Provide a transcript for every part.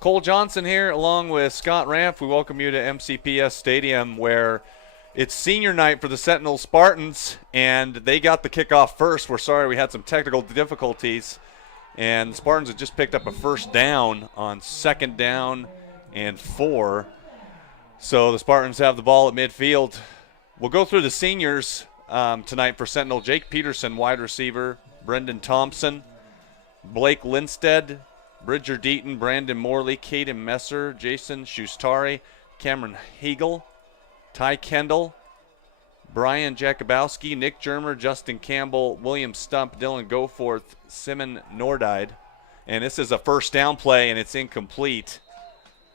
Cole Johnson here along with Scott Ranf. We welcome you to MCPS Stadium where it's senior night for the Sentinel Spartans, and they got the kickoff first. We're sorry we had some technical difficulties, and the Spartans have just picked up a first down on 2nd down and 4. So the Spartans have the ball at midfield. We'll go through the seniors tonight for Sentinel. Jake Peterson, wide receiver. Brendan Thompson. Blake Lindstead. Bridger Deaton, Brandon Morley, Caden Messer, Jason Shustari, Cameron Hagel, Ty Kendall, Brian Jakubowski, Nick Germer, Justin Campbell, William Stump, Dylan Goforth, Simon Nordide. And this is a first down play, and it's incomplete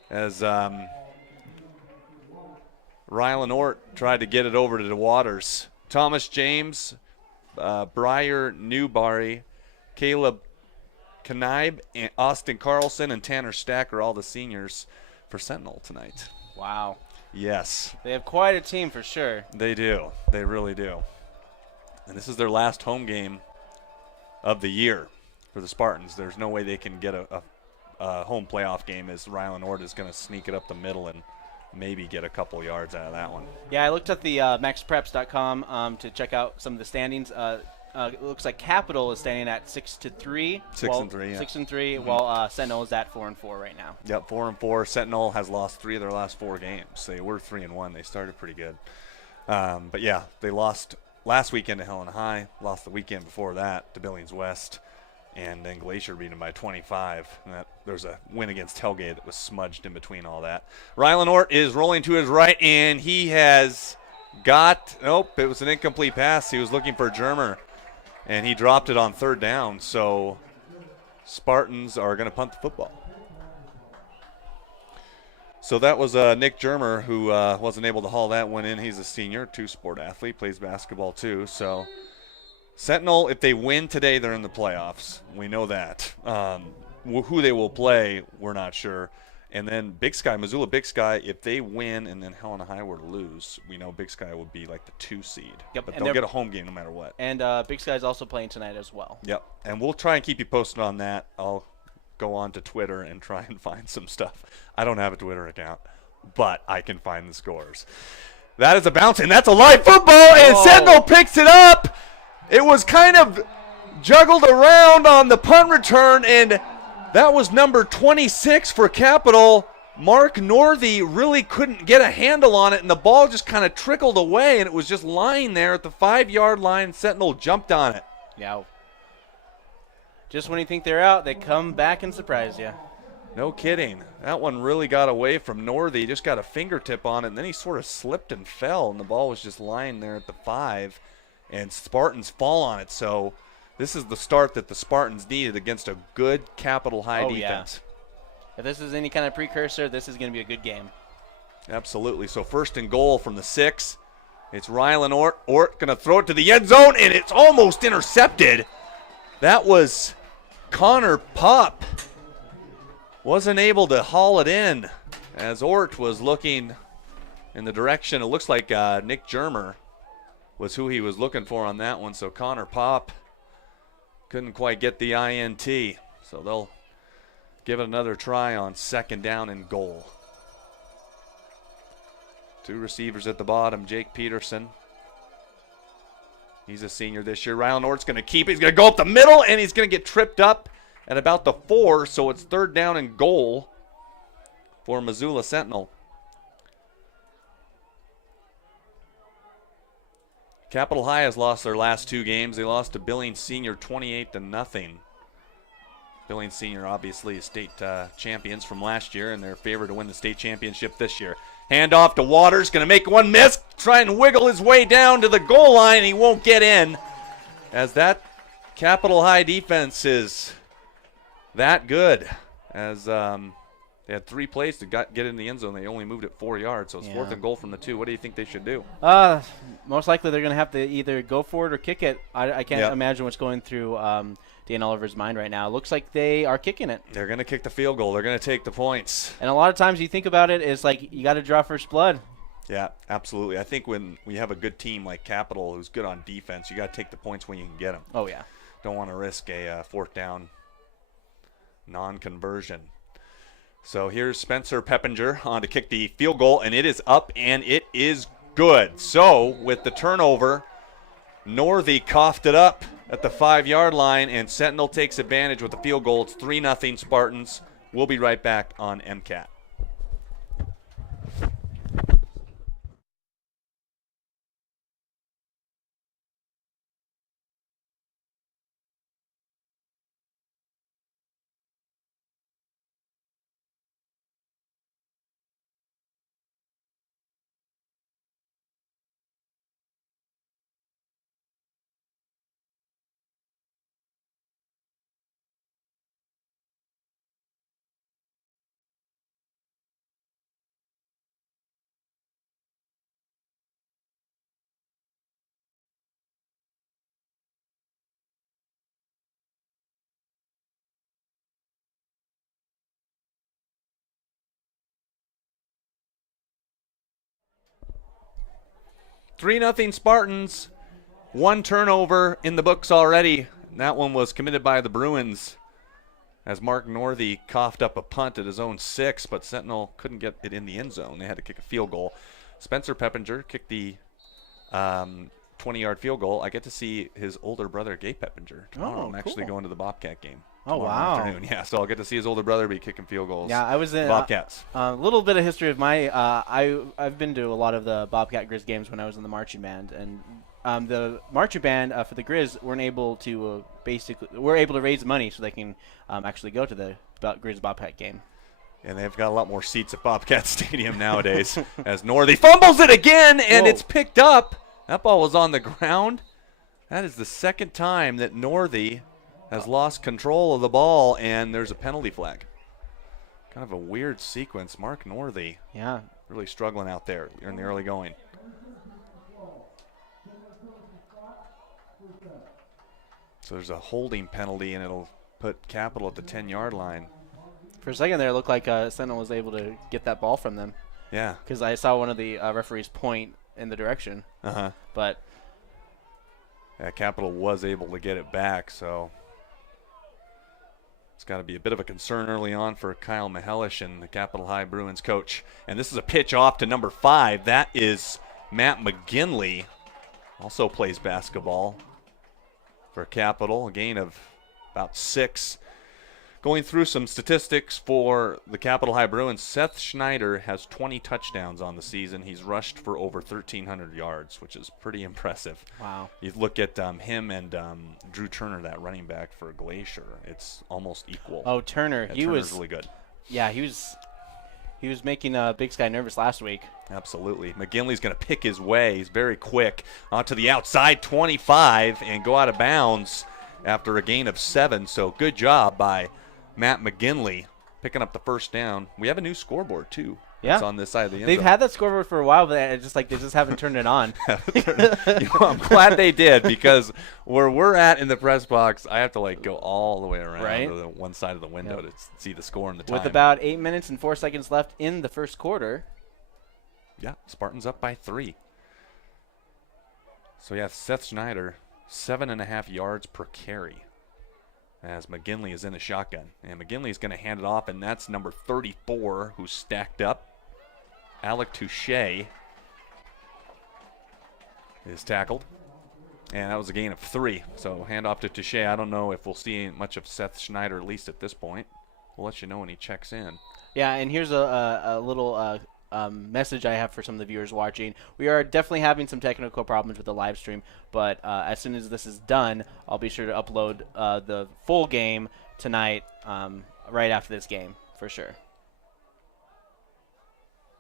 as Rylan Ort tried to get it over to the Waters. Thomas James, Briar Newbari, Caleb Kanaib, Austin Carlson, and Tanner Stack are all the seniors for Sentinel tonight. Wow. Yes. They have quite a team for sure. They do. They really do. And this is their last home game of the year for the Spartans. There's no way they can get a home playoff game as Rylan Ord is going to sneak it up the middle and maybe get a couple yards out of that one. Yeah, I looked at the maxpreps.com to check out some of the standings. It looks like Capital is standing at 6-3. 6-3, yeah. 6-3, mm-hmm. While Sentinel is at 4-4 right now. Yep, 4-4. Sentinel has lost 3 of their last 4 games. They were 3-1. They started pretty good. But yeah, they lost last weekend to Helena High, lost the weekend before that to Billings West, and then Glacier beat them by 25. And there's a win against Hellgate that was smudged in between all that. Rylan Ort is rolling to his right, and he has nope, it was an incomplete pass. He was looking for Germer, and he dropped it on 3rd down. So Spartans are going to punt the football. So that was Nick Germer, who wasn't able to haul that one in. He's a senior, 2-sport athlete, plays basketball too. So Sentinel, if they win today, they're in the playoffs. We know that. Who they will play, we're not sure. And then Big Sky, Missoula Big Sky, if they win and then Helena High were to lose, we know Big Sky would be like the 2 seed. Yep. But they'll get a home game no matter what. And Big Sky is also playing tonight as well. Yep. And we'll try and keep you posted on that. I'll go on to Twitter and try and find some stuff. I don't have a Twitter account, but I can find the scores. That is a bounce, and that's a live football, and Sentinel picks it up. It was kind of juggled around on the punt return, and that was number 26 for Capital. Mark Northey really couldn't get a handle on it, and the ball just kind of trickled away, and it was just lying there at the 5-yard line. Sentinel jumped on it. Yeah. Just when you think they're out, they come back and surprise you. No kidding. That one really got away from Northey. Just got a fingertip on it, and then he sort of slipped and fell, and the ball was just lying there at the 5, and Spartans fall on it. So this is the start that the Spartans needed against a good Capital High defense. Yeah. If this is any kind of precursor, this is going to be a good game. Absolutely. So 1st and goal from the 6. It's Rylan Ort. Ort going to throw it to the end zone, and it's almost intercepted. That was Connor Popp. Wasn't able to haul it in as Ort was looking in the direction. It looks like Nick Germer was who he was looking for on that one. So Connor Popp couldn't quite get the INT. So they'll give it another try on 2nd down and goal. 2 receivers at the bottom. Jake Peterson. He's a senior this year. Rylan Ort's going to keep it. He's going to go up the middle, and he's going to get tripped up at about the 4, so it's 3rd down and goal for Missoula Sentinel. Capital High has lost their last 2 games. They lost to Billings Senior 28-0. Billings Senior, obviously, state champions from last year, and they're favored to win the state championship this year. Handoff to Waters, going to make one miss, try and wiggle his way down to the goal line. He won't get in, as that Capital High defense is that good. As they had 3 plays to get in the end zone. They only moved it 4 yards, so it's 4th and goal from the 2. What do you think they should do? Most likely they're going to have to either go for it or kick it. I can't imagine what's going through Dan Oliver's mind right now. It looks like they are kicking it. They're going to kick the field goal. They're going to take the points. And a lot of times you think about it, it's like you got to draw first blood. Yeah, absolutely. I think when we have a good team like Capital who's good on defense, you got to take the points when you can get them. Oh, yeah. Don't want to risk a 4th down non-conversion. So here's Spencer Peppinger on to kick the field goal, and it is up, and it is good. So with the turnover, Northey coughed it up at the 5-yard line, and Sentinel takes advantage with the field goal. It's 3-0 Spartans. We'll be right back on MCAT. Three nothing Spartans. One turnover in the books already. That one was committed by the Bruins as Mark Northey coughed up a punt at his own 6, but Sentinel couldn't get it in the end zone. They had to kick a field goal. Spencer Peppinger kicked the 20-yard field goal. I get to see his older brother, Gay Peppinger. Tomorrow I'm actually going to the Bobcat game. Oh, wow. Afternoon. Yeah, so I'll get to see his older brother be kicking field goals. Yeah, I was in Bobcats. A little bit of history of my I've been to a lot of the Bobcat Grizz games when I was in the marching band, and the marching band for the Grizz weren't able to we're able to raise money so they can actually go to the Grizz Bobcat game. And they've got a lot more seats at Bobcat Stadium nowadays. As Northey fumbles it again, and it's picked up. That ball was on the ground. That is the second time that Northey has lost control of the ball, and there's a penalty flag. Kind of a weird sequence. Mark Northey, really struggling out there in the early going. So there's a holding penalty, and it'll put Capital at the 10-yard line. For a second there, it looked like Sentinel was able to get that ball from them. Yeah. Because I saw one of the referees point in the direction. But Capital was able to get it back, so it's got to be a bit of a concern early on for Kyle Mihelish and the Capital High Bruins coach. And this is a pitch off to number 5. That is Matt McGinley. Also plays basketball for Capital. A gain of about 6. Going through some statistics for the Capital High Bruins, Seth Schneider has 20 touchdowns on the season. He's rushed for over 1,300 yards, which is pretty impressive. Wow. You look at him and Drew Turner, that running back for Glacier. It's almost equal. Oh, Turner. Yeah, he Turner's was really good. Yeah, he was making Big Sky nervous last week. Absolutely. McGinley's going to pick his way. He's very quick. Onto the outside 25 and go out of bounds after a gain of 7. So good job by Matt McGinley picking up the first down. We have a new scoreboard, too. Yeah. It's on this side of the end They've zone. had that scoreboard for a while, but they just haven't turned it on. I'm glad they did, because where we're at in the press box, I have to go all the way around to the one side of the window to see the score and the time. With about 8 minutes and 4 seconds left in the first quarter. Yeah, Spartans up by 3. So, yeah, Seth Schneider, 7.5 yards per carry, as McGinley is in a shotgun. And McGinley is going to hand it off, and that's number 34 who's stacked up. Alec Touche is tackled. And that was a gain of 3. So hand off to Touche. I don't know if we'll see much of Seth Schneider, at least at this point. We'll let you know when he checks in. Yeah, and here's a little message I have for some of the viewers watching. We are definitely having some technical problems with the live stream, but as soon as this is done, I'll be sure to upload the full game tonight right after this game, for sure.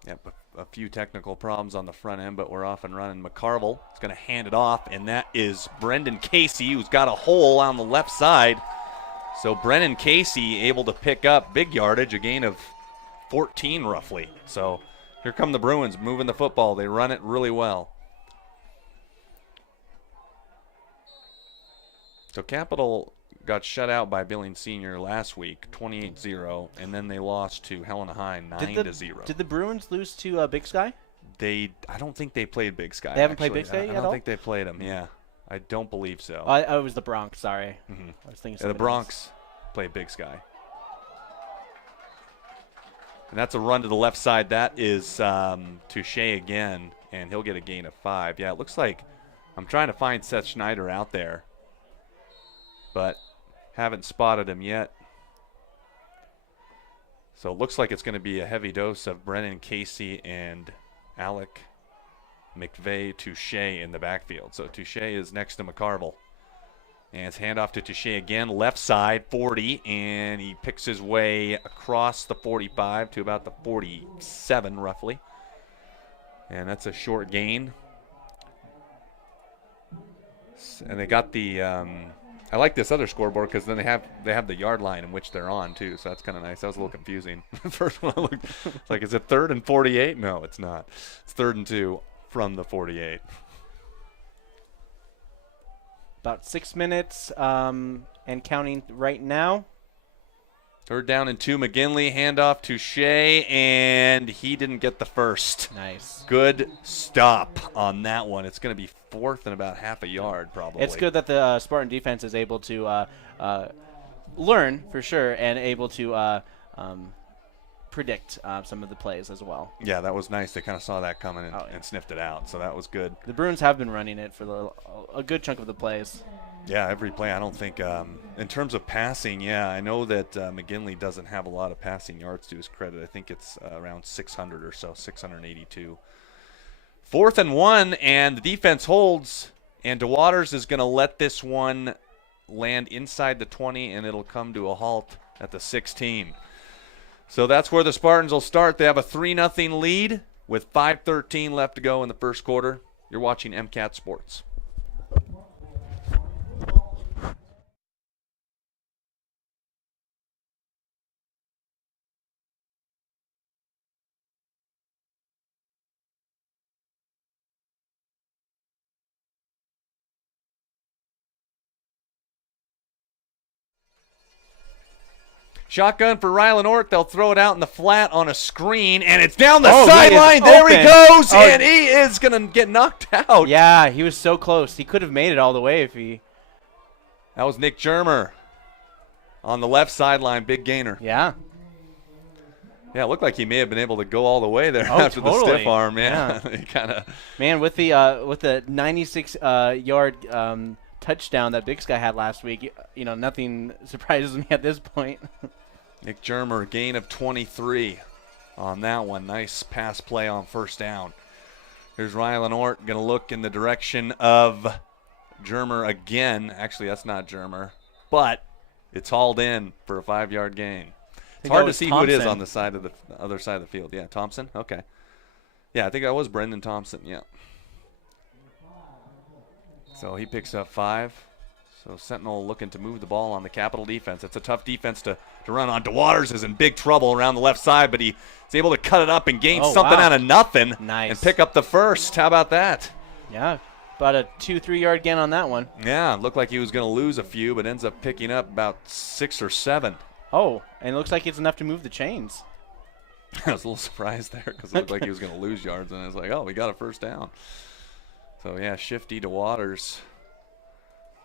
Yep, a few technical problems on the front end, but we're off and running. McCarville is going to hand it off, and that is Brendan Casey, who's got a hole on the left side. So Brendan Casey able to pick up big yardage, a gain of 14 roughly. So here come the Bruins moving the football. They run it really well. So Capital got shut out by Billings Senior last week, 28-0, and then they lost to Helena High 9-0. Did the Bruins lose to Big Sky? I don't think they played Big Sky. They haven't played Big Sky yet I don't think they played them, yeah. I don't believe so. It was the Bronx, sorry. Mm-hmm. I was thinking the Bronx played Big Sky. And that's a run to the left side. That is Touche again, and he'll get a gain of 5. Yeah, it looks like I'm trying to find Seth Schneider out there, but haven't spotted him yet. So it looks like it's going to be a heavy dose of Brennan Casey and Alec McVeigh Touche in the backfield. So Touche is next to McCarville. And it's handoff to Touche again, left side, 40, and he picks his way across the 45 to about the 47, roughly. And that's a short gain. And they got the I like this other scoreboard because then they have the yard line in which they're on too, so that's kind of nice. That was a little confusing. The first one I looked, it's like, is it 3rd and 48? No, it's not. It's 3rd and 2 from the 48. About 6 minutes and counting right now. 3rd down and 2, McGinley, handoff to Shea, and he didn't get the first. Nice. Good stop on that one. It's going to be 4th and about half a yard probably. It's good that the Spartan defense is able to learn for sure and able to predict some of the plays as well. Yeah, that was nice. They kind of saw that coming and sniffed it out, so that was good. The Bruins have been running it for a good chunk of the plays. Yeah, every play. I don't think in terms of passing, yeah, I know that McGinley doesn't have a lot of passing yards to his credit. I think it's around 600 or so, 682. 4th and 1, and the defense holds, and DeWaters is going to let this one land inside the 20, and it'll come to a halt at the 16. So that's where the Spartans will start. They have a 3-0 lead with 5:13 left to go in the first quarter. You're watching MCAT Sports. Shotgun for Rylan Ort. They'll throw it out in the flat on a screen, and it's down the sideline. There he goes, and he is going to get knocked out. Yeah, he was so close. He could have made it all the way if he... That was Nick Germer on the left sideline, big gainer. Yeah. Yeah, it looked like he may have been able to go all the way there after the stiff arm. Yeah. He kind of. Man, with the 96-yard touchdown that Big Sky had last week, you know, nothing surprises me at this point. Nick Germer, gain of 23 on that one. Nice pass play on 1st down. Here's Rylan Ort going to look in the direction of Germer again. Actually, that's not Germer, but it's hauled in for a 5-yard gain. It's hard to see Thompson. Who it is on the side of the other side of the field. Yeah, Thompson? Okay. Yeah, I think that was Brendan Thompson, yeah. So he picks up 5. So Sentinel looking to move the ball on the Capital defense. It's a tough defense to run on. DeWaters is in big trouble around the left side, but he's able to cut it up and gain something out of nothing. Nice. And pick up the first. How about that? Yeah, about a 2-3 yard gain on that one. Yeah, looked like he was going to lose a few, but ends up picking up about 6 or 7. Oh, and it looks like it's enough to move the chains. I was a little surprised there because it looked like he was going to lose yards, and I was like, oh, we got a 1st down. So, yeah, shifty DeWaters.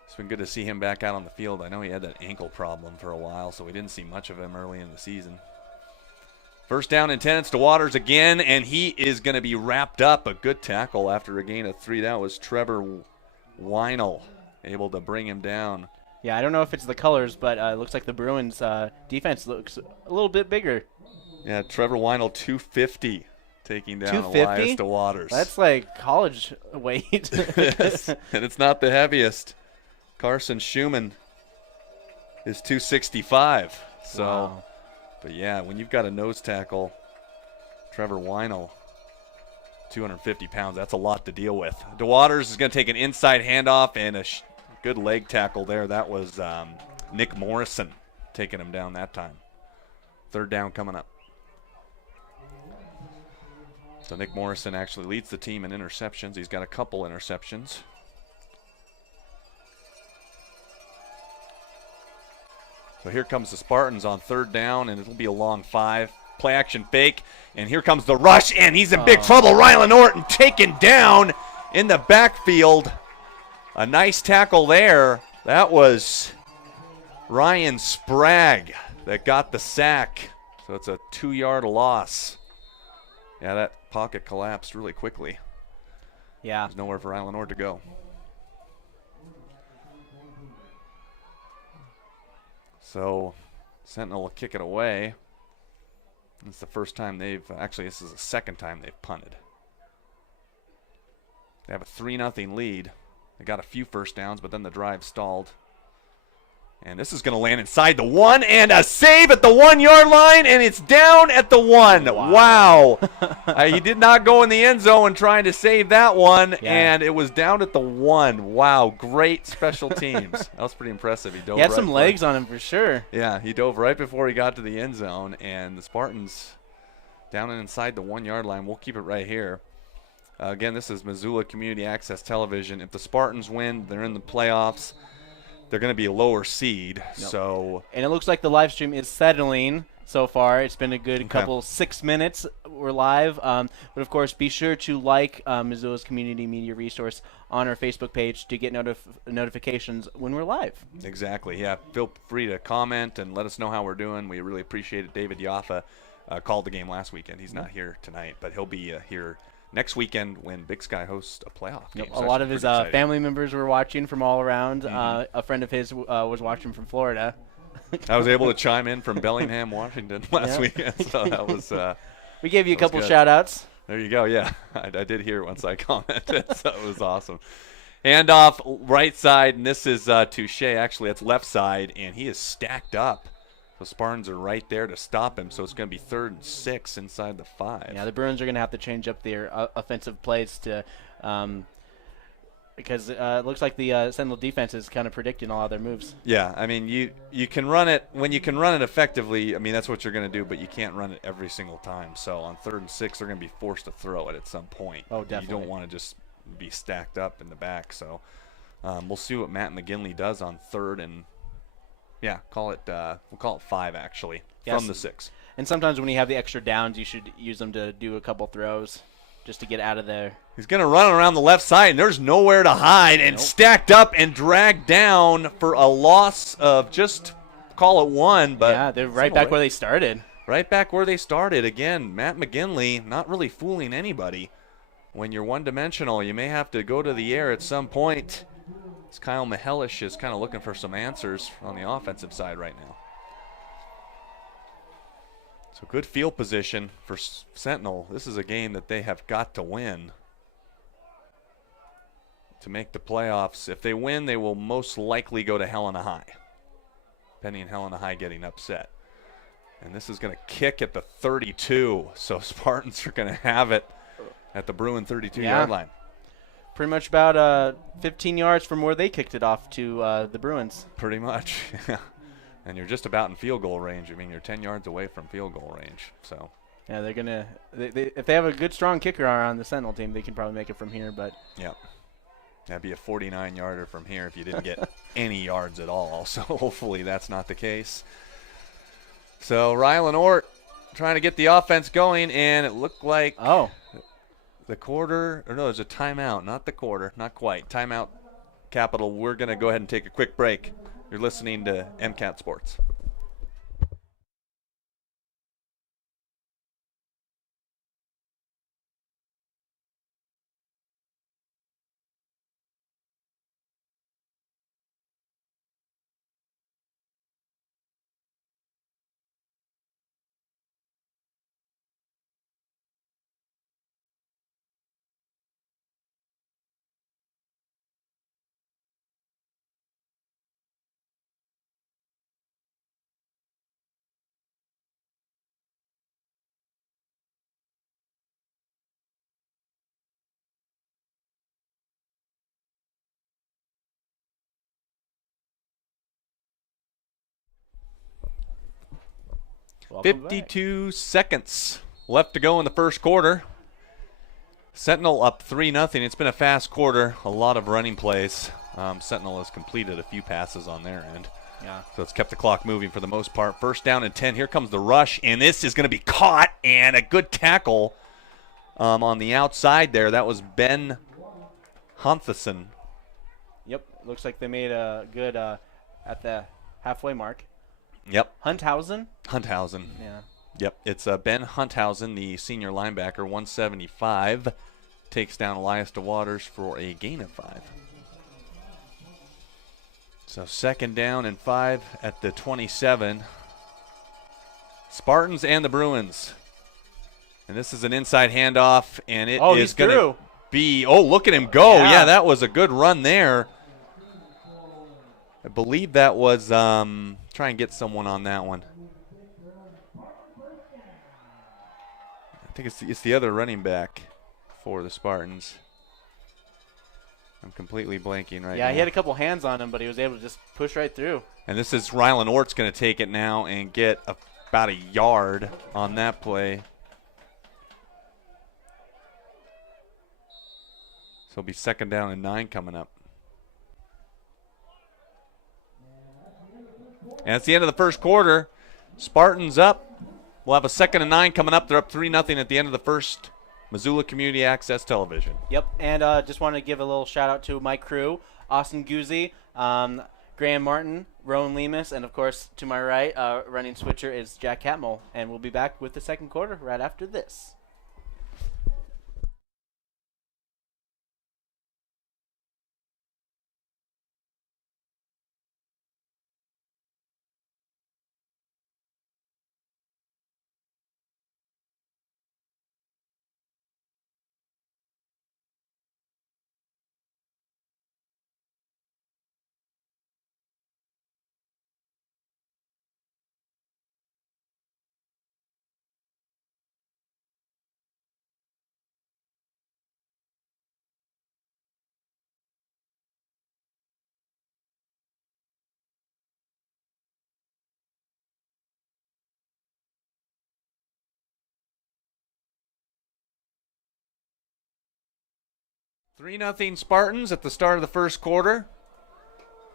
It's been good to see him back out on the field. I know he had that ankle problem for a while, so we didn't see much of him early in the season. 1st down and 10. It's DeWaters again, and he is going to be wrapped up. A good tackle after a gain of 3. That was Trevor Weinel able to bring him down. Yeah, I don't know if it's the colors, but it looks like the Bruins' defense looks a little bit bigger. Yeah, Trevor Weinel, 250, taking down Elias DeWaters. That's like college weight. Yes, and it's not the heaviest. Carson Schumann is 265. So, wow. But yeah, when you've got a nose tackle, Trevor Weinel, 250 pounds, that's a lot to deal with. DeWaters is going to take an inside handoff and a good leg tackle there. That was Nick Morrison taking him down that time. 3rd down coming up. So Nick Morrison actually leads the team in interceptions. He's got a couple interceptions. So here comes the Spartans on 3rd down, and it'll be a long 5. Play action fake, and here comes the rush, and he's in big trouble. Rylan Norton taken down in the backfield. A nice tackle there. That was Ryan Sprague that got the sack. So it's a 2-yard loss. Yeah, that pocket collapsed really quickly. Yeah. There's nowhere for Island Ord to go. So Sentinel will kick it away. It's the first time actually this is the second time they've punted. They have a 3-0 lead. They got a few first downs, but then the drive stalled. And this is going to land inside the 1, and a save at the 1-yard line, and it's down at the 1. Wow. He did not go in the end zone trying to save that one, and it was down at the 1. Wow, great special teams. That was pretty impressive. He had some legs on him for sure. Yeah, he dove right before he got to the end zone, and the Spartans down and inside the 1-yard line. We'll keep it right here. Again, this is Missoula Community Access Television. If the Spartans win, they're in the playoffs. They're going to be a lower seed. Yep. So, and it looks like the live stream is settling so far. It's been a good couple 6 minutes. We're live. But, of course, be sure to like Missoula's Community Media Resource on our Facebook page to get notifications when we're live. Exactly. Yeah, feel free to comment and let us know how we're doing. We really appreciate it. David Yaffa called the game last weekend. He's not here tonight, but he'll be here next weekend when Big Sky hosts a playoff game. A lot of his family members were watching from all around. A friend of his was watching from Florida. I was able to chime in from Bellingham, Washington last weekend, so that was we gave you a couple shout-outs. There you go, yeah. I did hear it once I commented, so it was awesome. Hand off right side, and this is Touche. Actually, that's left side, and he is stacked up. The Spartans are right there to stop him, so it's going to be 3rd and 6 inside the 5. Yeah, the Bruins are going to have to change up their offensive plays to because it looks like the Sentinel defense is kind of predicting all of their moves. Yeah, I mean, you can run it. When you can run it effectively, I mean, that's what you're going to do, but you can't run it every single time. So on 3rd and 6, they're going to be forced to throw it at some point. Oh, definitely. You don't want to just be stacked up in the back. So we'll see what Matt McGinley does on 3rd and we'll call it 5 actually, from the 6. And sometimes when you have the extra downs, you should use them to do a couple throws just to get out of there. He's going to run around the left side, and there's nowhere to hide, and stacked up and dragged down for a loss of just, call it 1. But yeah, they're right back where they started. Right back where they started. Again, Matt McGinley not really fooling anybody. When you're one-dimensional, you may have to go to the air at some point. Kyle Mihelish is kind of looking for some answers on the offensive side right now. So good field position for Sentinel. This is a game that they have got to win to make the playoffs. If they win, they will most likely go to Helena High, pending Helena High getting upset. And this is going to kick at the 32, so Spartans are going to have it at the Bruin 32-yard line. Pretty much about 15 yards from where they kicked it off to the Bruins. Pretty much, yeah. And you're just about in field goal range. I mean, you're 10 yards away from field goal range. So yeah, they're gonna. If they have a good, strong kicker on the Sentinel team, they can probably make it from here. But yeah, that'd be a 49-yarder from here if you didn't get any yards at all. So hopefully that's not the case. So Rylan Ort trying to get the offense going, and it looked like the quarter. Or no, there's a timeout, not the quarter, not quite. Timeout, Capital. We're gonna go ahead and take a quick break. You're listening to MCAT Sports. Welcome 52 seconds left to go in the first quarter. Sentinel up 3-0. It's been a fast quarter, a lot of running plays. Sentinel has completed a few passes on their end. Yeah. So it's kept the clock moving for the most part. First down and 10. Here comes the rush, and this is going to be caught, and a good tackle on the outside there. That was Ben Huntherson. Yep. Looks like they made a good at the halfway mark. Yep. Hunthausen. Yeah. Yep, it's Ben Hunthausen, the senior linebacker, 175. Takes down Elias DeWaters for a gain of 5. So 2nd down and 5 at the 27. Spartans and the Bruins. And this is an inside handoff, and it is going to be, oh, look at him go. Yeah, that was a good run there. I believe that was, try and get someone on that one. I think it's the other running back for the Spartans. I'm completely blanking right now. Yeah, he had a couple hands on him, but he was able to just push right through. And this is Rylan Ort's going to take it now and get about a yard on that play. So it'll be 2nd down and 9 coming up. And it's the end of the first quarter. Spartans up. We'll have a 2nd and 9 coming up. They're up 3-0 at the end of the first. Missoula Community Access Television. Yep, and just want to give a little shout out to my crew, Austin Guse, Graham Martin, Rowan Lemus, and of course to my right, running switcher is Jack Catmull. And we'll be back with the 2nd quarter right after this. Three 0 Spartans at the start of the first quarter.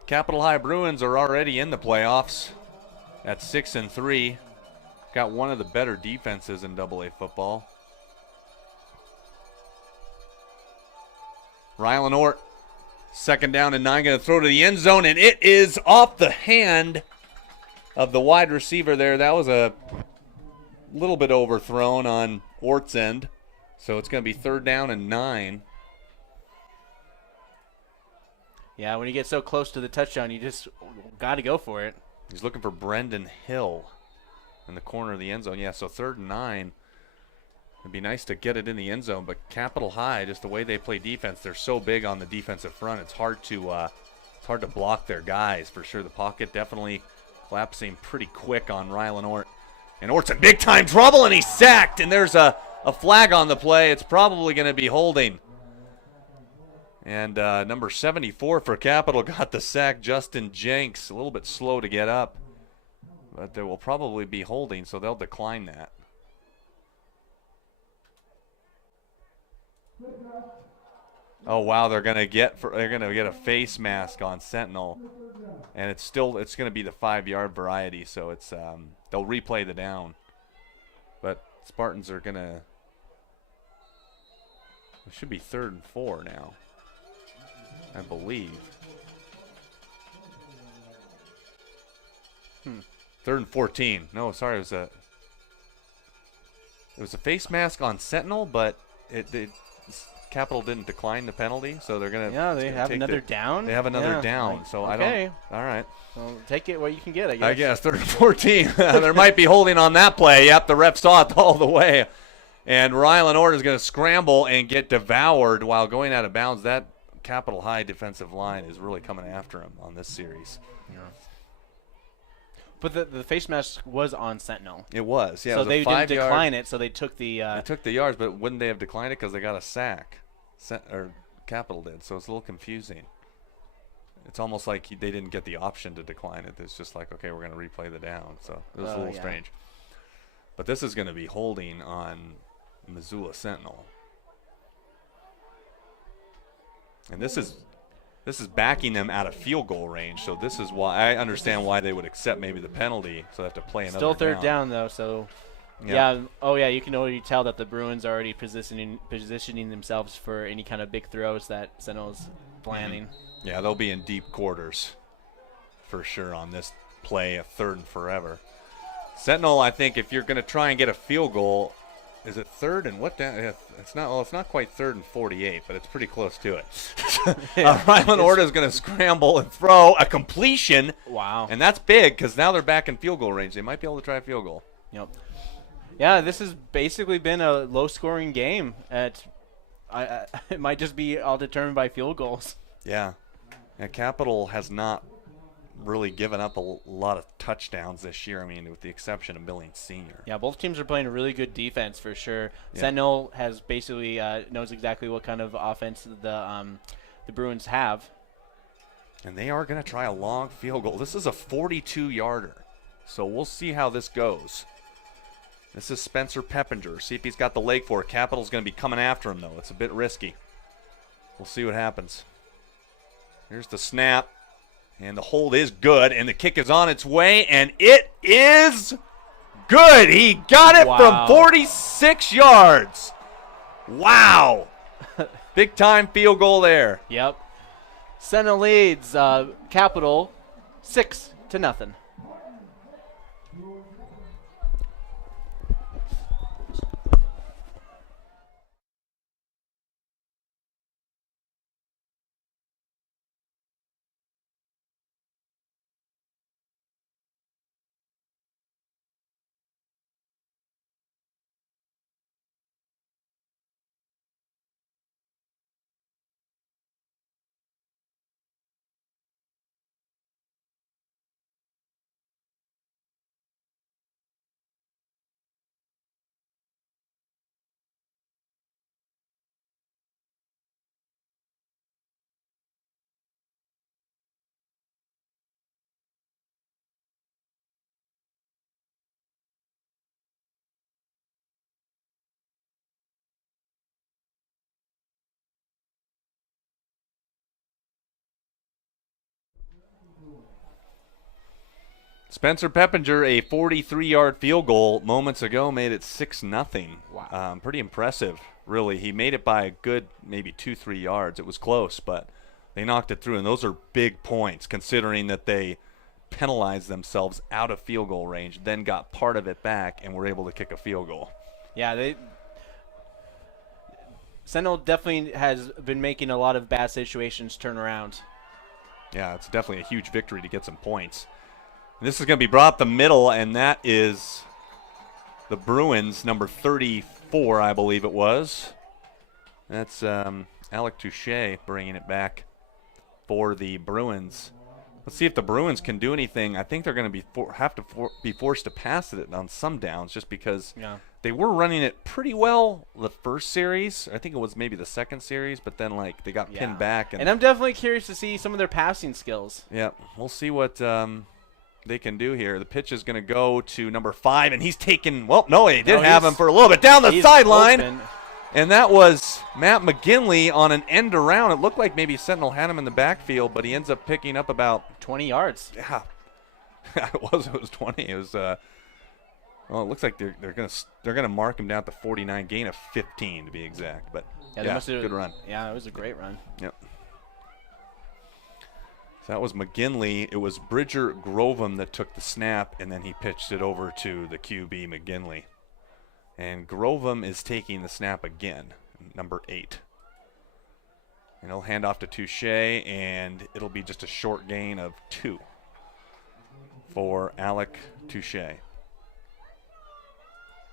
Capital High Bruins are already in the playoffs at 6-3. Got one of the better defenses in AA football. Rylan Ort, 2nd down and 9, going to throw to the end zone, and it is off the hand of the wide receiver there. That was a little bit overthrown on Ort's end, so it's going to be 3rd down and 9. Yeah, when you get so close to the touchdown, you just got to go for it. He's looking for Brendan Hill in the corner of the end zone. Yeah, so 3rd and 9. It'd be nice to get it in the end zone, but Capital High, just the way they play defense, they're so big on the defensive front. It's hard to block their guys for sure. The pocket definitely collapsing pretty quick on Rylan Ort. And Ort's in big time trouble, and he's sacked. And there's a flag on the play. It's probably going to be holding. And number 74 for Capital got the sack, Justin Jenks. A little bit slow to get up. But they will probably be holding, so they'll decline that. Oh wow, they're gonna get a face mask on Sentinel, and it's gonna be the 5-yard variety, so it's they'll replay the down. But Spartans are gonna. It should be 3rd and 4 now, I believe. 3rd and 14. No, sorry, it was a face mask on Sentinel, but Capital didn't decline the penalty, so they're gonna. Yeah, they have another down. They have another down, like, so okay. I don't. All right. Well, take it what you can get, I guess. I guess 3rd and 14. There might be holding on that play. Yep, the ref saw it all the way, and Rylan Ort is going to scramble and get devoured while going out of bounds. That Capital High defensive line is really coming after him on this series. Yeah. But the face mask was on Sentinel. It was, yeah. So it was they didn't decline it, so they took the. They took the yards, but wouldn't they have declined it because they got a sack? Or Capital did, so it's a little confusing. It's almost like they didn't get the option to decline it. It's just like, okay, we're going to replay the down. So it was a little strange. But this is going to be holding on Missoula Sentinel. And this is backing them out of field goal range. So this is why I understand why they would accept maybe the penalty. So they have to play another Still 3rd down though, so yeah. Oh yeah, you can already tell that the Bruins are already positioning themselves for any kind of big throws that Sentinel's planning. Yeah, they'll be in deep quarters for sure on this play, a 3rd and forever. Sentinel, I think if you're going to try and get a field goal, is it third and what down? It's not. Well, it's not quite third and 48, but it's pretty close to it. Ryland Orta is going to scramble and throw a completion. Wow. And that's big because now they're back in field goal range. They might be able to try a field goal. Yep. Yeah, this has basically been a low-scoring game. It might just be all determined by field goals. Yeah. Capital has not really given up a lot of touchdowns this year. I mean, with the exception of Billings Senior. Yeah, both teams are playing a really good defense for sure. Yeah. Sentinel has basically knows exactly what kind of offense the Bruins have. And they are going to try a long field goal. This is a 42-yarder, so we'll see how this goes. This is Spencer Peppinger. See if he's got the leg for it. Capital's going to be coming after him, though. It's a bit risky. We'll see what happens. Here's the snap. And the hold is good, and the kick is on its way, and it is good. He got it from 46 yards. Wow. Big-time field goal there. Yep. Sentinel leads Capital 6-0. Spencer Peppinger, a 43-yard field goal moments ago, made it 6-0. Wow. Pretty impressive, really. He made it by a good maybe 2-3 yards. It was close, but they knocked it through, and those are big points considering that they penalized themselves out of field goal range, then got part of it back, and were able to kick a field goal. Yeah, Sentinel definitely has been making a lot of bad situations turn around. Yeah, it's definitely a huge victory to get some points. This is going to be brought up the middle, and that is the Bruins, number 34, I believe it was. That's Alec Touche bringing it back for the Bruins. Let's see if the Bruins can do anything. I think they're going to have to be forced to pass it on some downs just because they were running it pretty well the first series. I think it was maybe the second series, but then they got pinned back. And I'm definitely curious to see some of their passing skills. Yeah, we'll see what they can do here. The pitch is going to go to number 5, and he's taken. Well, no, they did have him for a little bit down the sideline, and that was Matt McGinley on an end around. It looked like maybe Sentinel had him in the backfield, but he ends up picking up about 20 yards. Yeah, it was 20. It was. Well, it looks like they're gonna mark him down at the 49, gain of 15 to be exact. But yeah, good run. Yeah, it was a great run. Yep. So that was McGinley. It was Bridger Grovum that took the snap, and then he pitched it over to the QB, McGinley. And Grovum is taking the snap again, number 8. And he'll hand off to Touche, and it'll be just a short gain of 2 for Alec Touche.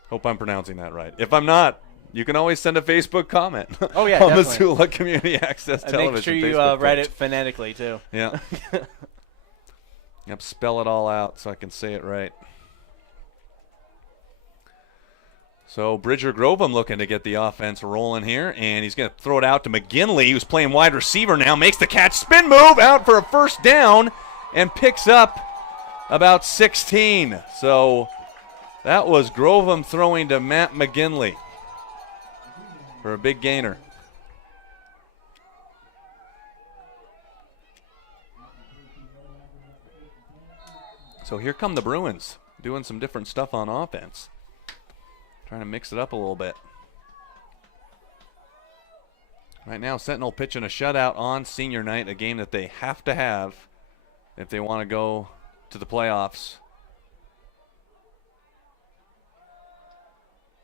Hope I'm pronouncing that right. If I'm not, you can always send a Facebook comment. Oh, yeah, on definitely. the Missoula Community Access Television. Make sure you Facebook write page. it phonetically, too. Yeah. Yep, spell it all out so I can say it right. So Bridger Grovum looking to get the offense rolling here, and he's going to throw it out to McGinley, who's playing wide receiver now, makes the catch, spin move, out for a first down, and picks up about 16. So that was Grovum throwing to Matt McGinley for a big gainer. So here come the Bruins doing some different stuff on offense. Trying to mix it up a little bit. Right now, Sentinel pitching a shutout on senior night, a game that they have to have if they want to go to the playoffs.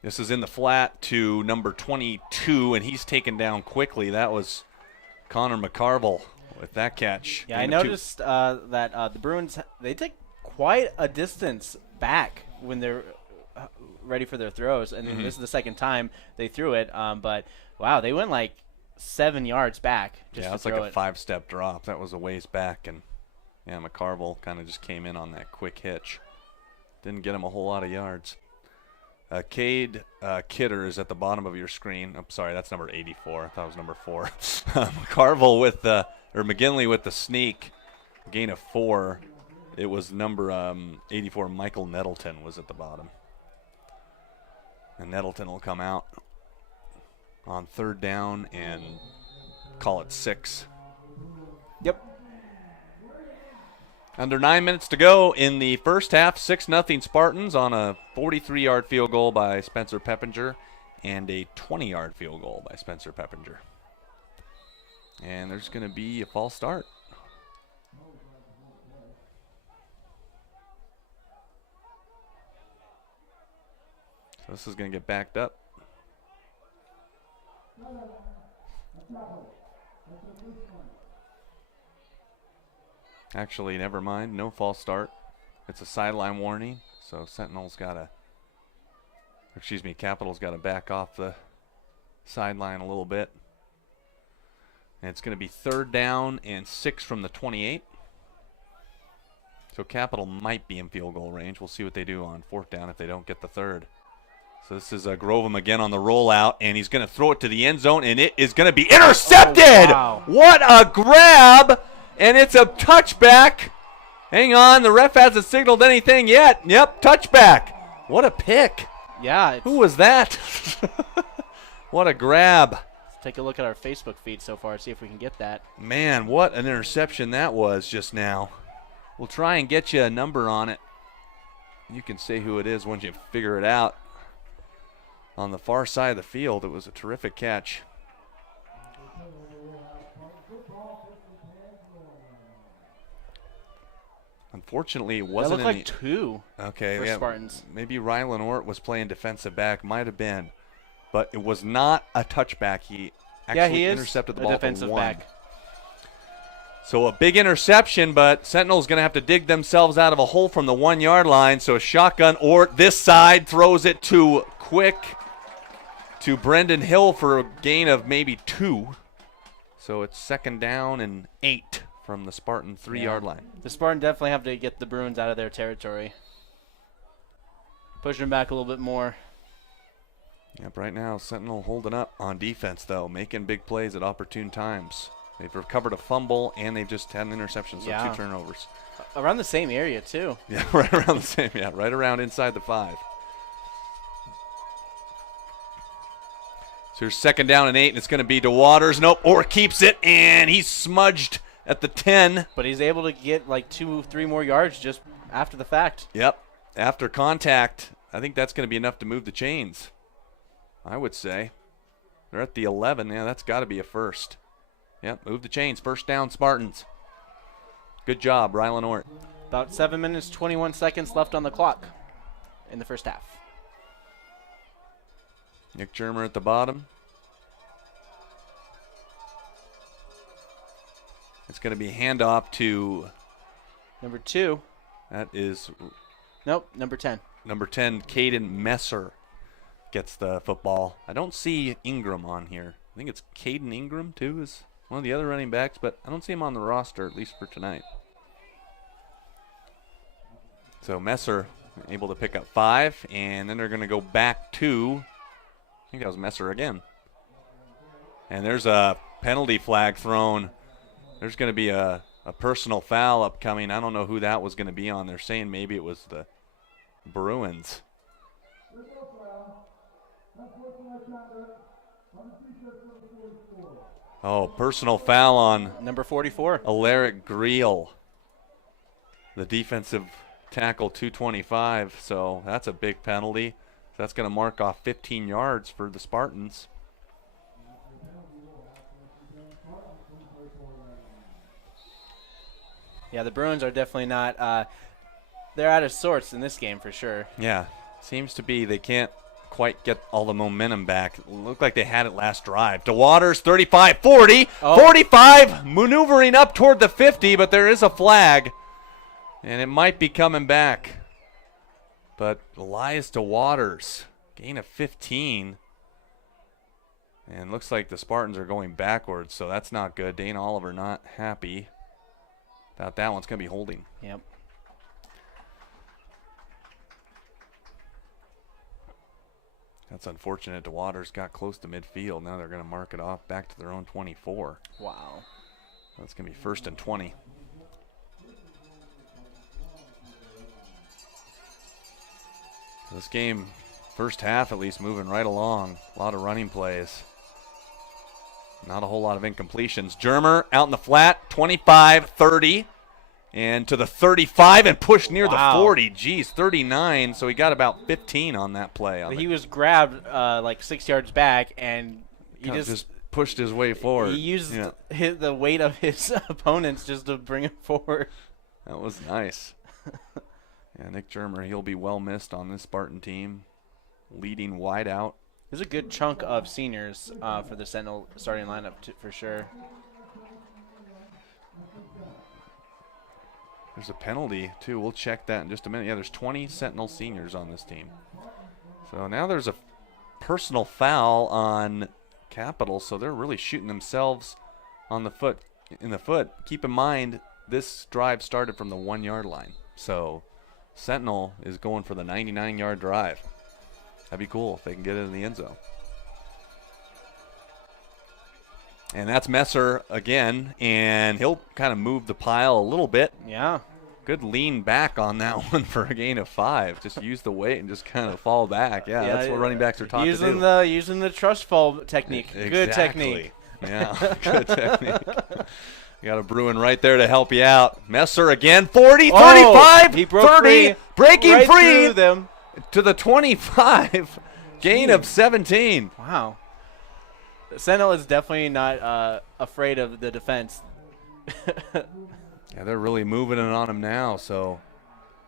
This is in the flat to number 22, and he's taken down quickly. That was Connor McCarville with that catch. Yeah, I noticed that the Bruins, they take quite a distance back when they're ready for their throws, and this is the second time they threw it. But, wow, they went like 7 yards back just to throw like a 5-step drop. That was a ways back, and, yeah, McCarville kind of just came in on that quick hitch. Didn't get him a whole lot of yards. Cade Kidder is at the bottom of your screen. I'm sorry, that's number 84. I thought it was number 4. McCarville with McGinley with the sneak, gain of 4. It was number 84. Michael Nettleton was at the bottom, and Nettleton will come out on 3rd down and call it 6. Yep. Under 9 minutes to go in the first half, 6-0 Spartans on a 43-yard field goal by Spencer Peppinger and a 20-yard field goal by Spencer Peppinger. And there's going to be a false start. So this is going to get backed up. Actually, never mind. No false start. It's a sideline warning. So Sentinel's got to, Capital's got to back off the sideline a little bit. And it's going to be 3rd down and 6 from the 28. So Capital might be in field goal range. We'll see what they do on 4th down if they don't get the 3rd. So this is Grovem again on the rollout, and he's going to throw it to the end zone, and it is going to be intercepted. Oh, wow. What a grab, and it's a touchback. Hang on, the ref hasn't signaled anything yet. Yep, touchback. What a pick. Yeah. Who was that? What a grab. Let's take a look at our Facebook feed so far, see if we can get that. Man, what an interception that was just now. We'll try and get you a number on it. You can say who it is once you figure it out. On the far side of the field, it was a terrific catch. Unfortunately, it wasn't that looked like 2 for Spartans. Maybe Rylan Ort was playing defensive back. Might have been. But it was not a touchback. He actually intercepted the ball defensive for 1. back. So a big interception, but Sentinel's going to have to dig themselves out of a hole from the 1-yard line. So a shotgun, Ort this side throws it to Quick to Brendan Hill for a gain of maybe 2. So it's 2nd down and 8 from the Spartan 3-yard line. The Spartan definitely have to get the Bruins out of their territory. Pushing them back a little bit more. Yep, right now Sentinel holding up on defense, though, making big plays at opportune times. They've recovered a fumble, and they've just had an interception, so 2 turnovers. Around the same area, too. Yeah, right around the same, right around inside the 5. So here's 2nd down and 8, and it's going to be to Waters. Nope, Ort keeps it, and he's smudged at the 10. But he's able to get like 2-3 more yards just after the fact. Yep, after contact, I think that's going to be enough to move the chains, I would say. They're at the 11. Yeah, that's got to be a first. Yep, move the chains. 1st down, Spartans. Good job, Rylan Ort. About 7 minutes, 21 seconds left on the clock in the first half. Nick Germer at the bottom. It's going to be handoff to number 2. That is nope, number 10. Number 10, Caden Messer gets the football. I don't see Ingram on here. I think it's Caden Ingram too is one of the other running backs, but I don't see him on the roster, at least for tonight. So Messer able to pick up 5, and then they're going to go back to, I think that was Messer again. And there's a penalty flag thrown. There's going to be a personal foul upcoming. I don't know who that was going to be on. They're saying maybe it was the Bruins. Oh, personal foul on number 44. Alaric Greel, the defensive tackle, 225. So that's a big penalty. That's going to mark off 15 yards for the Spartans. Yeah, the Bruins are definitely not they're out of sorts in this game for sure. Yeah, seems to be they can't quite get all the momentum back. It looked like they had it last drive. DeWaters, 35-40. 45, maneuvering up toward the 50, but there is a flag. And it might be coming back. But Elias DeWaters, gain of 15. And looks like the Spartans are going backwards, so that's not good. Dane Oliver not happy. Thought that one's going to be holding. Yep. That's unfortunate. DeWaters got close to midfield. Now they're going to mark it off back to their own 24. Wow. That's going to be 1st and 20. This game, first half at least, moving right along. A lot of running plays. Not a whole lot of incompletions. Germer out in the flat, 25-30. And to the 35 and pushed near the 40. Geez, 39. So he got about 15 on that play. He was grabbed like 6 yards back, and he just pushed his way forward. He used the weight of his opponents just to bring him forward. That was nice. Yeah, Nick Germer, he'll be well missed on this Spartan team. Leading wide out. There's a good chunk of seniors for the Sentinel starting lineup for sure. There's a penalty, too. We'll check that in just a minute. Yeah, there's 20 Sentinel seniors on this team. So now there's a personal foul on Capital, so they're really shooting themselves in the foot. Keep in mind, this drive started from the 1 yard line. So Sentinel is going for the 99-yard drive. That'd be cool if they can get it in the end zone. And that's Messer again, and he'll kind of move the pile a little bit. Yeah. Good lean back on that one for a gain of 5. Just use the weight and just kind of fall back. Yeah, that's what running backs are taught to do. Using the trust fall technique. Exactly. Good technique. Yeah, good technique. You got a Bruin right there to help you out. Messer again, 40, 35, he broke 30, free, breaking right free through them. to the 25, gain of 17. Wow. Sentinel is definitely not afraid of the defense. Yeah, they're really moving it on him now, so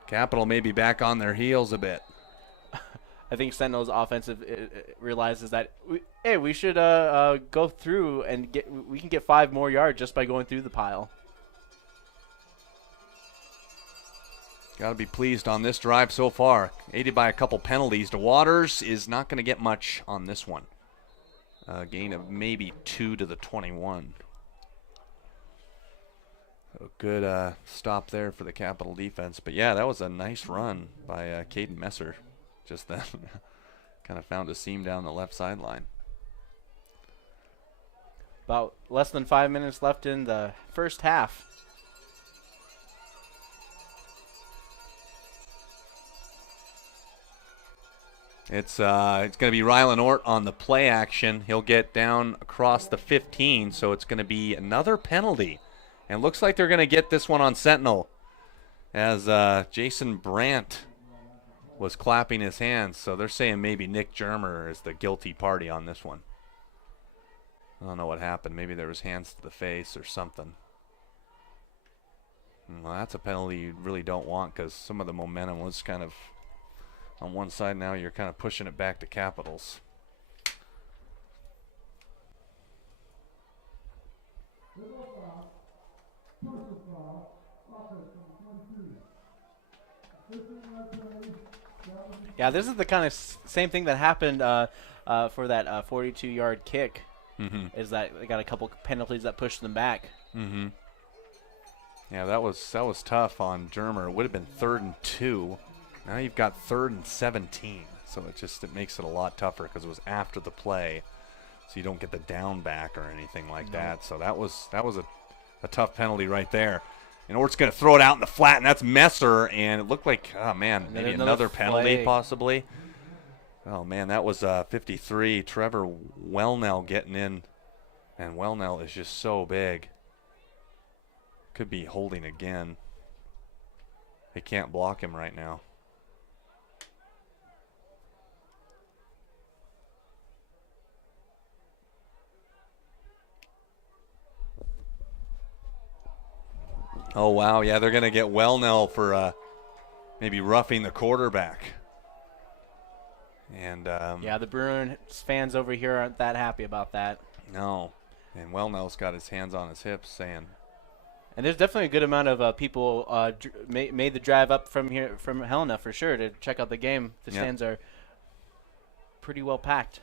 Capital may be back on their heels a bit. I think Sentinel's offensive realizes that, we should go through and we can get 5 more yards just by going through the pile. Got to be pleased on this drive so far. Aided by a couple penalties. DeWaters is not going to get much on this one. Gain of maybe 2 to the 21. So good stop there for the Capital defense. But yeah, that was a nice run by Caden Messer. Just then kind of found a seam down the left sideline. About less than 5 minutes left in the first half. It's going to be Rylan Ort on the play action. He'll get down across the 15, so it's going to be another penalty. And looks like they're going to get this one on Sentinel as Jason Brandt was clapping his hands. So they're saying maybe Nick Germer is the guilty party on this one. I don't know what happened. Maybe there was hands to the face or something. Well, that's a penalty you really don't want because some of the momentum was kind of on one side. Now you're kind of pushing it back to Capitals. Yeah, this is the kind of same thing that happened for that 42-yard kick. Mm-hmm. Is that they got a couple penalties that pushed them back. Mm-hmm. Yeah, that was tough on Germer. It would have been 3rd and 2. Now you've got 3rd and 17. So it makes it a lot tougher because it was after the play, so you don't get the down back or anything like that. So that was a tough penalty right there. And Ort's going to throw it out in the flat, and that's Messer. And it looked like, oh man, maybe another penalty possibly. Oh man, that was 53. Trevor Wellnell getting in, and Wellnell is just so big. Could be holding again. They can't block him right now. Oh, wow. Yeah, they're going to get Wellnell for maybe roughing the quarterback. And yeah, the Bruins fans over here aren't that happy about that. No. And Wellnell's got his hands on his hips saying. And there's definitely a good amount of people made the drive up from Helena for sure to check out the game. The stands are pretty well packed.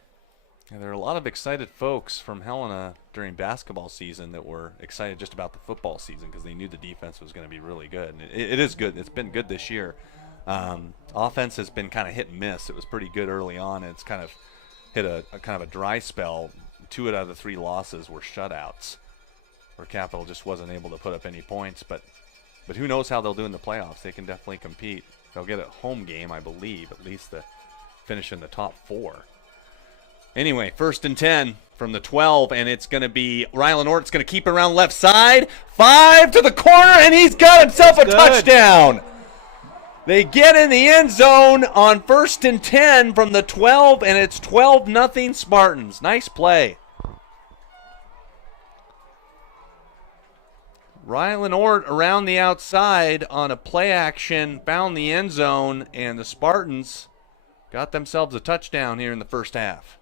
Yeah, there are a lot of excited folks from Helena during basketball season that were excited just about the football season because they knew the defense was going to be really good. And it is good. It's been good this year. Offense has been kind of hit and miss. It was pretty good early on, and it's kind of hit a kind of a dry spell. 2 out of the 3 losses were shutouts, where Capital just wasn't able to put up any points. But who knows how they'll do in the playoffs? They can definitely compete. They'll get a home game, I believe, at least to finish in the top 4. Anyway, 1st and 10 from the 12, and it's going to be Rylan Ort's going to keep it around left side. 5 to the corner, and he's got himself a touchdown. They get in the end zone on 1st and 10 from the 12, and it's 12-0 Spartans. Nice play. Rylan Ort around the outside on a play action, found the end zone, and the Spartans got themselves a touchdown here in the first half.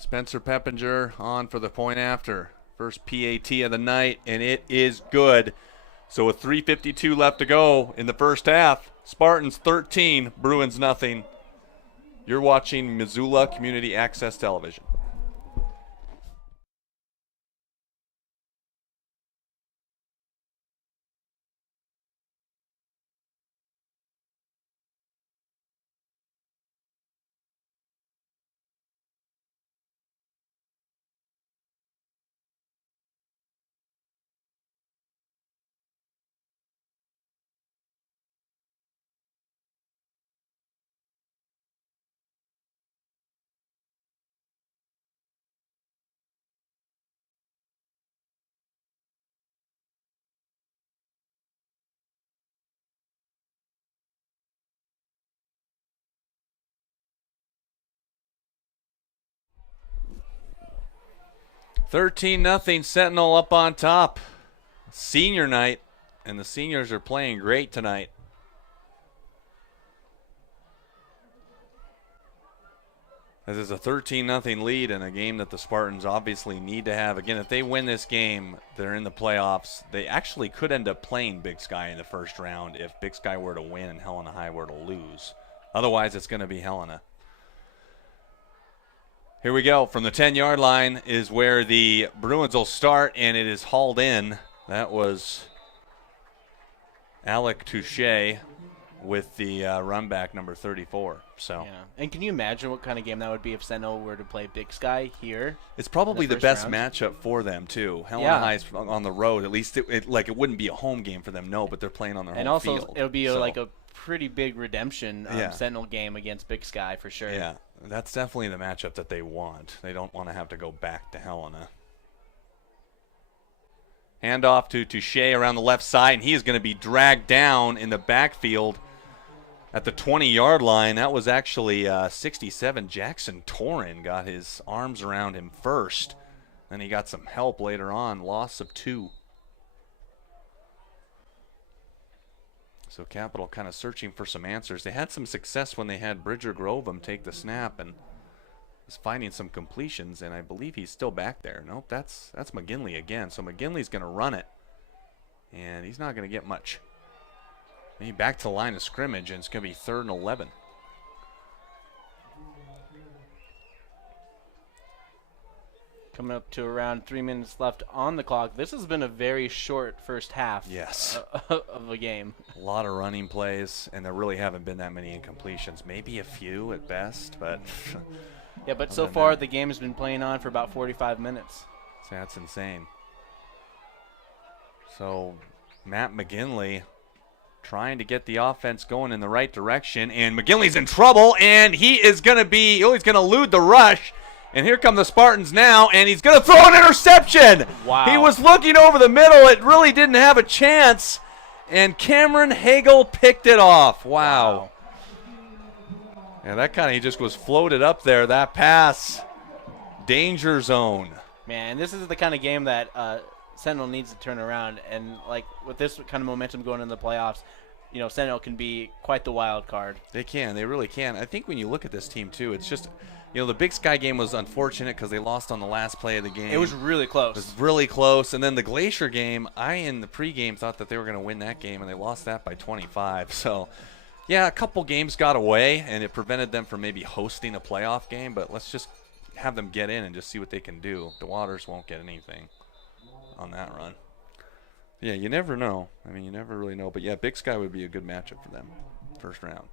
Spencer Peppinger on for the point after. First PAT of the night, and it is good. So with 3:52 left to go in the first half, Spartans 13, Bruins nothing. You're watching Missoula Community Access Television. (13-0) Sentinel up on top. Senior night, and the seniors are playing great tonight. This is a 13-0 lead in a game that the Spartans obviously need to have. Again, if they win this game, they're in the playoffs. They actually could end up playing Big Sky in the first round if Big Sky were to win and Helena High were to lose. Otherwise, it's going to be Helena. Here we go. From the 10-yard line is where the Bruins will start, and it is hauled in. That was Alec Touche with the run back, number 34. So, yeah. And can you imagine what kind of game that would be if Sentinel were to play Big Sky here? It's probably the best matchup for them, too. Helena High's on the road. At least it wouldn't be a home game for them, no, but they're playing on their home field. And also, it'll be like a pretty big redemption Sentinel game against Big Sky for sure. Yeah, that's definitely the matchup that they want. They don't want to have to go back to Helena. Handoff to Touche around the left side, and he is going to be dragged down in the backfield at the 20-yard line. That was actually 67. Jackson Torin got his arms around him first. Then he got some help later on. Loss of 2. So Capital kind of searching for some answers. They had some success when they had Bridger Grovem take the snap and was finding some completions, and I believe he's still back there. Nope, that's McGinley again. So McGinley's going to run it, and he's not going to get much. Maybe back to the line of scrimmage, and it's going to be 3rd and 11. Coming up to around 3 minutes left on the clock. This has been a very short first half of a game. A lot of running plays, and there really haven't been that many incompletions. Maybe a few at best, but yeah, but so far the game has been playing on for about 45 minutes. So that's insane. So Matt McGinley trying to get the offense going in the right direction, and McGinley's in trouble, and he's going to elude the rush. And here come the Spartans now, and he's going to throw an interception. Wow. He was looking over the middle. It really didn't have a chance, and Cameron Hagel picked it off. Wow. Yeah, that kind of, he just was floated up there. That pass, danger zone. Man, this is the kind of game that Sentinel needs to turn around, and like with this kind of momentum going into the playoffs, you know, Sentinel can be quite the wild card. They can. They really can. I think when you look at this team, too, it's just, you know, the Big Sky game was unfortunate because they lost on the last play of the game. It was really close. It was really close. And then the Glacier game, I, in the pregame, thought that they were going to win that game, and they lost that by 25. So, yeah, a couple games got away, and it prevented them from maybe hosting a playoff game. But let's just have them get in and just see what they can do. The Waters won't get anything on that run. Yeah, you never know. I mean, you never really know. But, yeah, Big Sky would be a good matchup for them first round.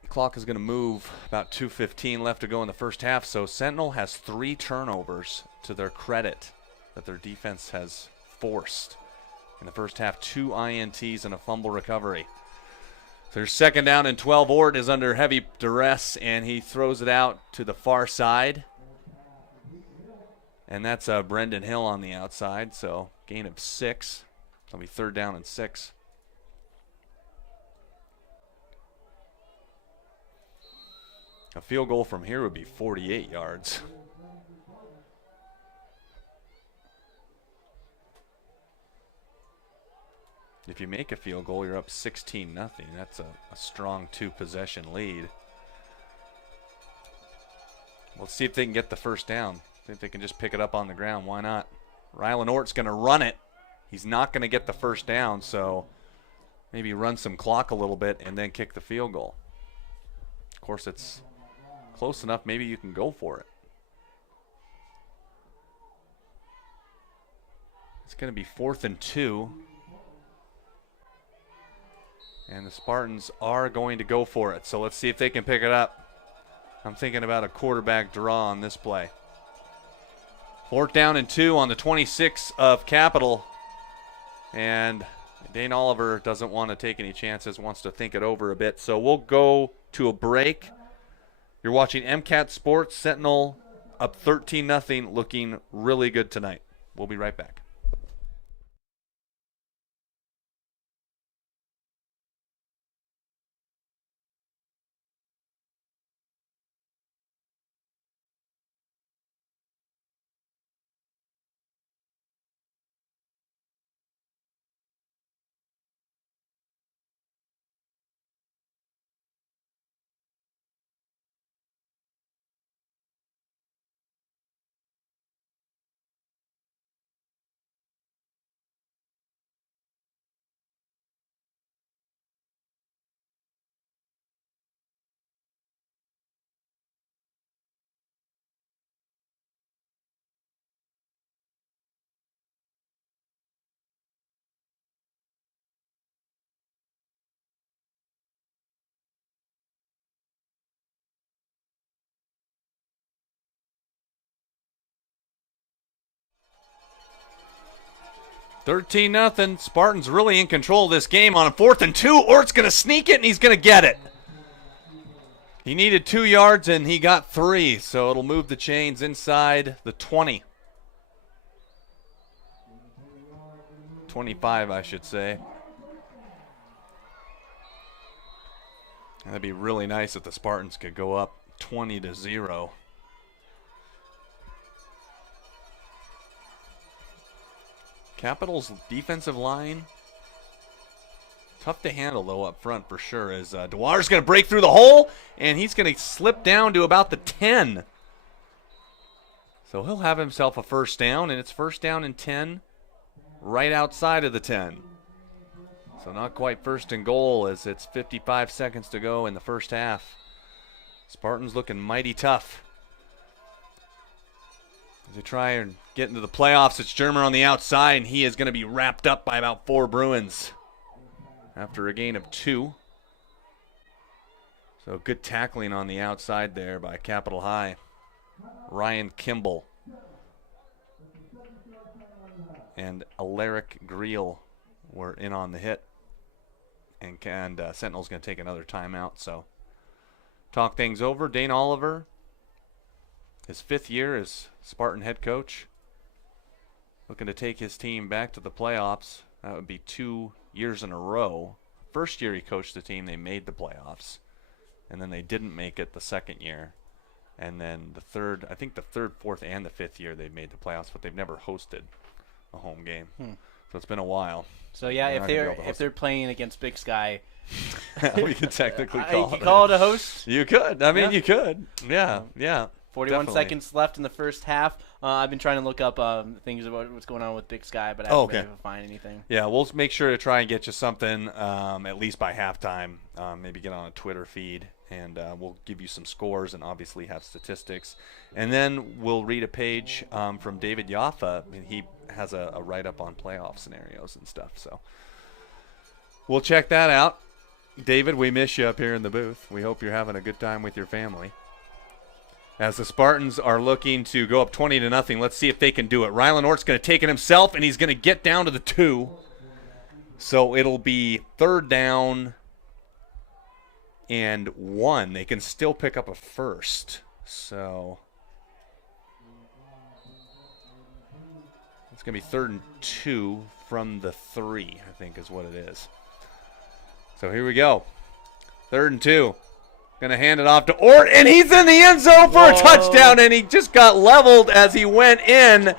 The clock is going to move. About 2:15 left to go in the first half. So Sentinel has 3 turnovers to their credit that their defense has forced. In the first half, 2 INTs and a fumble recovery. So their second down and 12. Ort is under heavy duress, and he throws it out to the far side. And that's Brendan Hill on the outside, so gain of 6. It'll be third down and 6. A field goal from here would be 48 yards. If you make a field goal, you're up 16-0. That's a strong 2-possession lead. Let's see if they can get the first down. See if they can just pick it up on the ground. Why not? Rylan Ort's going to run it. He's not going to get the first down, so maybe run some clock a little bit and then kick the field goal. Of course, it's close enough. Maybe you can go for it. It's going to be 4th and 2. And the Spartans are going to go for it. So let's see if they can pick it up. I'm thinking about a quarterback draw on this play. 4th down and 2 on the 26 of Capital. And Dane Oliver doesn't want to take any chances, wants to think it over a bit. So we'll go to a break. You're watching MCAT Sports. Sentinel up 13-0, looking really good tonight. We'll be right back. Thirteen 0. Spartans really in control of this game on a 4th and 2. Ort's going to sneak it, and he's going to get it. He needed 2 yards, and he got 3, so it'll move the chains inside the 20. 25, I should say. That'd be really nice if the Spartans could go up 20-0. Capital's defensive line, tough to handle, though, up front for sure, as Dwyer's going to break through the hole, and he's going to slip down to about the 10. So he'll have himself a first down, and it's first down and 10 right outside of the 10. So not quite first and goal, as it's 55 seconds to go in the first half. Spartans looking mighty tough. As they try and get into the playoffs, it's Germer on the outside, and he is going to be wrapped up by about 4 Bruins after a gain of 2. So good tackling on the outside there by Capital High. Ryan Kimball and Alaric Greel were in on the hit. And Sentinel's going to take another timeout. So talk things over. Dane Oliver, his 5th year as Spartan head coach, looking to take his team back to the playoffs. That would be 2 years in a row. First year he coached the team, they made the playoffs. And then they didn't make it the second year. And then the third, I think the third, fourth, and the fifth year they've made the playoffs, but they've never hosted a home game. So it's been a while. So yeah, if they're playing against Big Sky, we could technically call it a host. You could. I mean, you could. Yeah, yeah. 41 definitely. seconds left in the first half. I've been trying to look up things about what's going on with Big Sky, but I haven't been able to find anything. Yeah, we'll make sure to try and get you something at least by halftime. Maybe get on a Twitter feed, and we'll give you some scores and obviously have statistics. And then we'll read a page from David Yaffa. He has a write-up on playoff scenarios and stuff. So we'll check that out. David, we miss you up here in the booth. We hope you're having a good time with your family. As the Spartans are looking to go up 20-0, let's see if they can do it. Rylan Ort's going to take it himself, and he's going to get down to the 2. So it'll be 3rd down and 1. They can still pick up a first. So it's going to be 3rd and 2 from the 3, I think is what it is. So here we go. 3rd and 2. Going to hand it off to Ort, and he's in the end zone for a touchdown, and he just got leveled as he went in,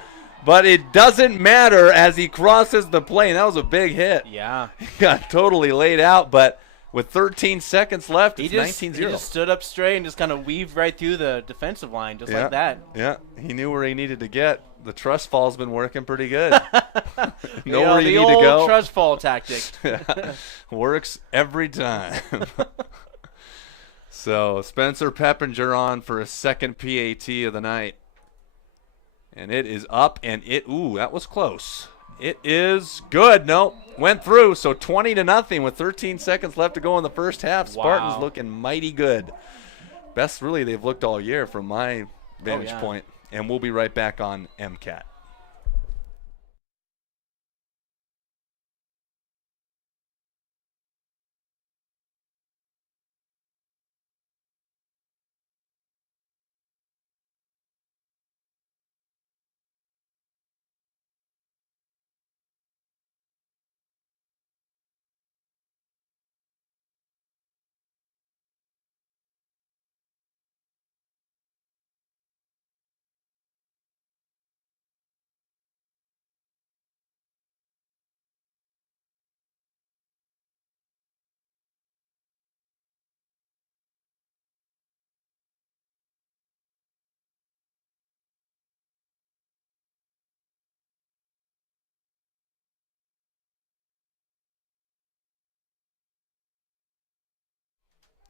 but it doesn't matter as he crosses the plane. That was a big hit. Yeah. He got totally laid out, but with 13 seconds left, it's 19-0. He just stood up straight and just kind of weaved right through the defensive line, just like that. Yeah, he knew where he needed to get. The trust fall's been working pretty good. Know where you need to go. The old trust fall tactic. Works every time. So Spencer Peppinger on for a second PAT of the night. And it is up, and that was close. It is good. No, went through. So 20-0 with 13 seconds left to go in the first half. Spartans looking mighty good. Best really they've looked all year from my vantage point. And we'll be right back on MCAT.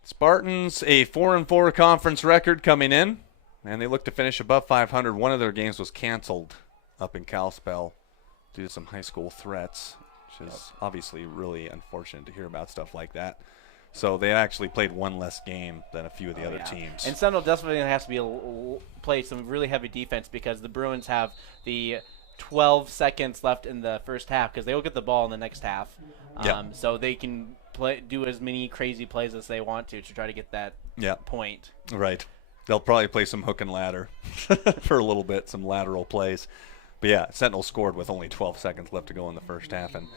Spartans, a 4-4 conference record coming in, and they look to finish above 500. One of their games was canceled up in Kalispell due to some high school threats, which is obviously really unfortunate to hear about stuff like that. So they actually played one less game than a few of the other teams. And Sentinel definitely has to play some really heavy defense because the Bruins have the 12 seconds left in the first half because they will get the ball in the next half. So they can do as many crazy plays as they want to try to get that point. Right. They'll probably play some hook and ladder for a little bit, some lateral plays. But, yeah, Sentinel scored with only 12 seconds left to go in the first half. And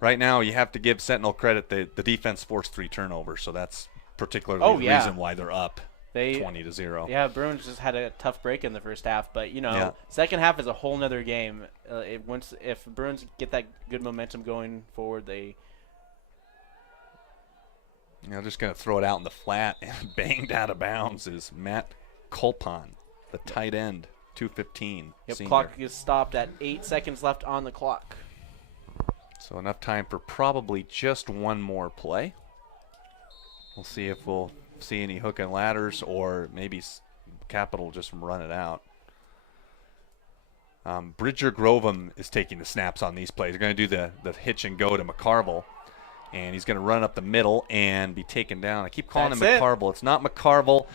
right now you have to give Sentinel credit. The defense forced 3 turnovers, so that's particularly the reason why they're up 20-0. Yeah, Bruins just had a tough break in the first half. But, second half is a whole nother game. If Bruins get that good momentum going forward, just going to throw it out in the flat and banged out of bounds is Matt Colpon, the tight end, 215. Yep, senior. Clock is stopped at 8 seconds left on the clock. So enough time for probably just one more play. We'll see if we'll see any hook and ladders or maybe Capital just run it out. Bridger Grovem is taking the snaps on these plays. They're going to do the hitch and go to McCarville. And he's going to run up the middle and be taken down. I keep calling him McCarville. It's not McCarville.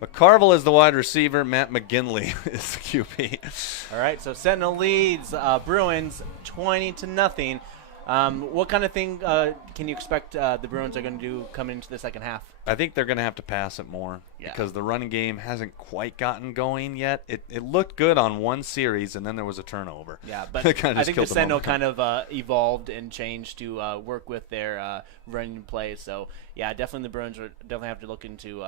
McCarville is the wide receiver. Matt McGinley is the QB. All right, so Sentinel leads Bruins 20-0. What kind of thing can you expect the Bruins are going to do coming into the second half? I think they're going to have to pass it more because the running game hasn't quite gotten going yet. It looked good on one series, and then there was a turnover. Yeah, but I think the Sentinel kind of evolved and changed to work with their running plays. So, yeah, definitely the Bruins definitely have to look into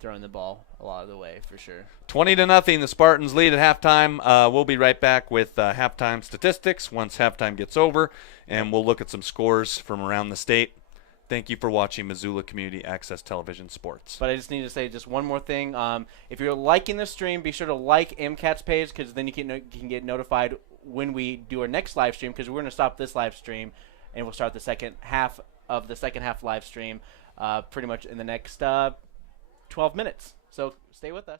throwing the ball a lot of the way for sure. 20-0, the Spartans lead at halftime. We'll be right back with halftime statistics once halftime gets over, and we'll look at some scores from around the state. Thank you for watching Missoula Community Access Television Sports. But I just need to say just one more thing. If you're liking the stream, be sure to like MCAT's page, because then you can get notified when we do our next live stream, because we're going to stop this live stream, and we'll start the second half of the second half live stream pretty much in the next 12 minutes. So stay with us.